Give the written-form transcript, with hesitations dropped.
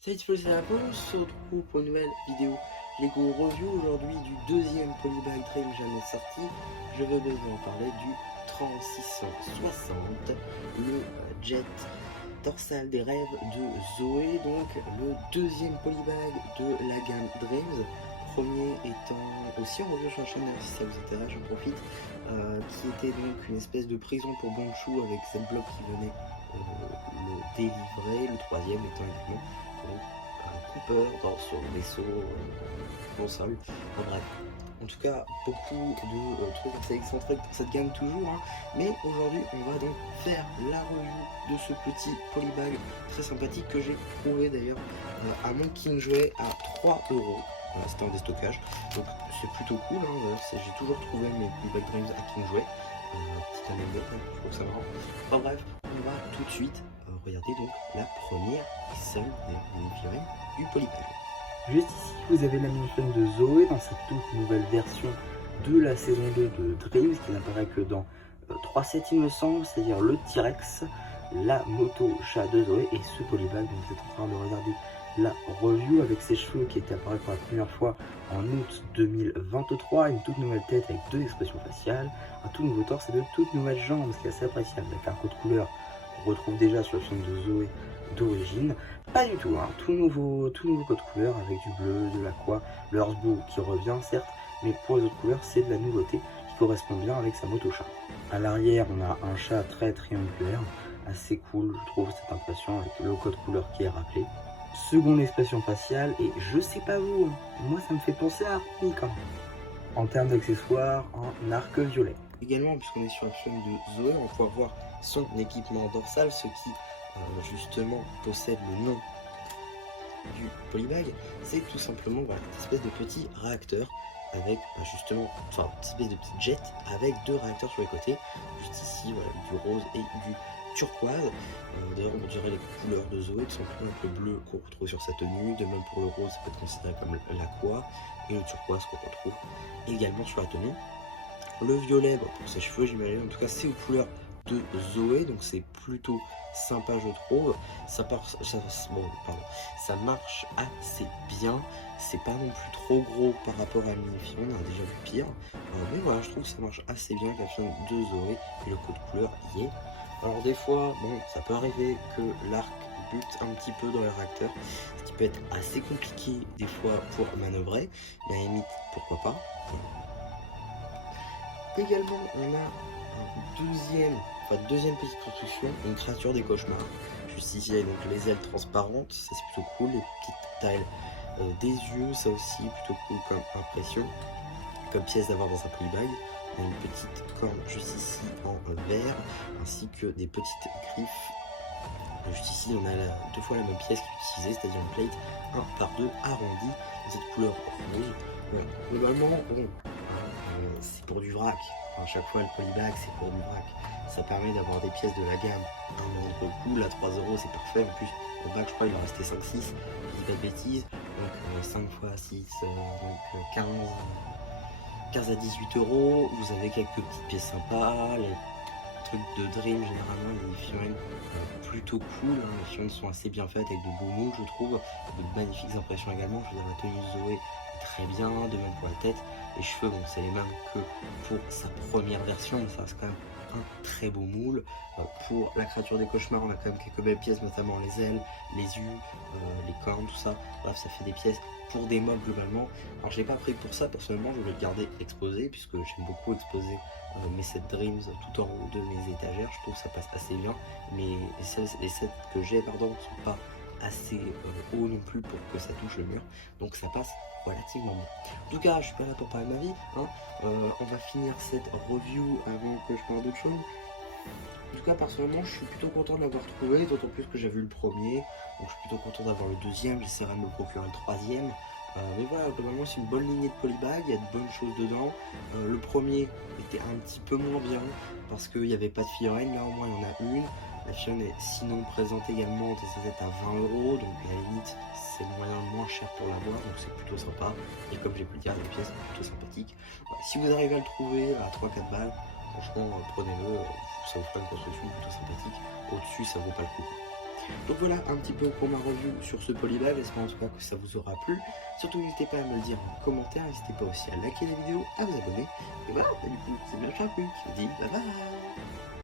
Salut c'est la on se retrouve pour une nouvelle vidéo Lego Review aujourd'hui du deuxième Polybag Dream jamais sorti. Je veux bien vous en parler du 3660, le jet dorsal des rêves de Zoé, donc le deuxième Polybag de la gamme Dreams. Premier étant aussi en review sur la chaîne, si ça vous intéresse, j'en profite, qui était donc une espèce de prison pour Bonchou avec cette bloc qui venait le délivrer. Le troisième étant également Cooper dans son vaisseau dans sa rue. Enfin, bref, en tout cas, beaucoup de trucs assez excentriques pour cette gamme toujours. Hein. Mais aujourd'hui, on va donc faire la review de ce petit polybag très sympathique que j'ai trouvé d'ailleurs à mon King Jouet à 3 €. C'était en déstockage, donc c'est plutôt cool. Hein. J'ai toujours trouvé mes polybag Dreams à King Jouet. Petite anecdote, hein, je trouve ça marrant. Enfin bref, on va tout de suite regarder donc la première et seule des figurines du polybag. Juste ici, vous avez la mini-figurine de Zoé dans cette toute nouvelle version de la saison 2 de Dreams, qui n'apparaît que dans 3 sets il me semble, c'est-à-dire le T-Rex, la moto chat de Zoé et ce polybag dont vous êtes en train de regarder la review avec ses cheveux qui étaient apparus pour la première fois en août 2023, une toute nouvelle tête avec 2 expressions faciales, un tout nouveau torse et de toutes nouvelles jambes, ce qui est assez appréciable avec un code couleur qu'on retrouve déjà sur le film de Zoé d'origine. Pas du tout, hein. tout nouveau code couleur avec du bleu, de l'aqua, le Earth Blue qui revient certes, mais pour les autres couleurs c'est de la nouveauté qui correspond bien avec sa moto chat. À l'arrière on a un chat très triangulaire, assez cool je trouve cette impression avec le code couleur qui est rappelé. Seconde expression faciale et je sais pas vous, moi ça me fait penser à Harmony quand même. En termes d'accessoires, un arc violet. Également, puisqu'on est sur la chaîne de Zoé, on va pouvoir voir son équipement dorsal, ce qui justement possède le nom du polybag, c'est tout simplement voilà, cette espèce de petit réacteur avec justement, enfin, une espèce de petit jet avec 2 réacteurs sur les côtés, juste ici, voilà, du rose et du turquoise. D'ailleurs, on dirait les couleurs de Zoé, tout simplement avec le bleu qu'on retrouve sur sa tenue, de même pour le rose, ça peut être considéré comme l'aqua, et le turquoise qu'on retrouve également sur la tenue. Le violet, bon, pour ses cheveux, j'imagine, en tout cas, c'est une couleur de Zoé, donc c'est plutôt sympa, je trouve. Ça marche assez bien. C'est pas non plus trop gros par rapport à Minifigure, on a déjà vu pire. Mais voilà, je trouve que ça marche assez bien avec la figurine de Zoé et le code couleur y est. Alors des fois, bon, ça peut arriver que l'arc bute un petit peu dans le réacteur, ce qui peut être assez compliqué des fois pour manœuvrer, mais à la limite, pourquoi pas. Également, on a deuxième petite construction, une créature des cauchemars. Juste ici, il y a donc les ailes transparentes, ça c'est plutôt cool, les petites tailles des yeux, ça aussi plutôt cool comme impression, comme pièce d'avoir dans un polybag. On a une petite corne juste ici en vert, ainsi que des petites griffes. Juste ici, on a deux fois la même pièce qui est utilisée, c'est-à-dire une plate 1 par 2 arrondie, cette couleur rose. Globalement, bon, c'est pour du vrac. À chaque fois, le polybag, c'est pour du vrac. Ça permet d'avoir des pièces de la gamme à un moindre coût. Là, 3 € c'est parfait. En plus, au bac, je crois, il en restait 5-6. Je dis pas de bêtises. Donc, 5 fois 6, donc 15 à 18 €. Vous avez quelques petites pièces sympas. Les trucs de Dream, généralement, il y a des figurines plutôt cool. Hein. Les figurines sont assez bien faites avec de beaux mots, je trouve. De magnifiques impressions également. Je veux dire, la tenue de Zoé est très bien. De même pour la tête. Les cheveux, bon, c'est les mêmes que pour sa première version, mais ça reste quand même un très beau moule. Pour la créature des cauchemars, on a quand même quelques belles pièces, notamment les ailes, les yeux, les cornes, tout ça. Bref, ça fait des pièces pour des mobs globalement. Alors, je l'ai pas pris pour ça, personnellement, je vais le garder exposé, puisque j'aime beaucoup exposer mes sets Dreams tout en haut de mes étagères. Je trouve que ça passe assez bien, mais les sets que j'ai, pardon, ne sont pas assez haut non plus pour que ça touche le mur, donc ça passe relativement bien. En tout cas, je suis pas là pour parler de ma vie, hein. On va finir cette review avant que je parle d'autre chose. En tout cas, personnellement, je suis plutôt content de l'avoir trouvé, d'autant plus que j'ai vu le premier, donc je suis plutôt content d'avoir le deuxième, j'essaierai de me procurer le troisième. Mais voilà, globalement, c'est une bonne lignée de polybag, il y a de bonnes choses dedans. Le premier était un petit peu moins bien, parce qu'il n'y avait pas de figurine, là au moins il y en a une. La figurine est sinon présente également dans sa tête à 20 €, donc à la limite, c'est le moyen le moins cher pour l'avoir, donc c'est plutôt sympa. Et comme j'ai pu le dire, les pièces sont plutôt sympathiques. Si vous arrivez à le trouver à 3-4 balles, franchement, prenez-le, ça vous fera une construction plutôt sympathique. Au-dessus, ça vaut pas le coup. Donc voilà un petit peu pour ma revue sur ce Polybag, j'espère en tout cas que ça vous aura plu. Surtout n'hésitez pas à me le dire en commentaire, n'hésitez pas aussi à liker la vidéo, à vous abonner. Et voilà, du coup c'est bien Sharpie qui vous dit bye bye.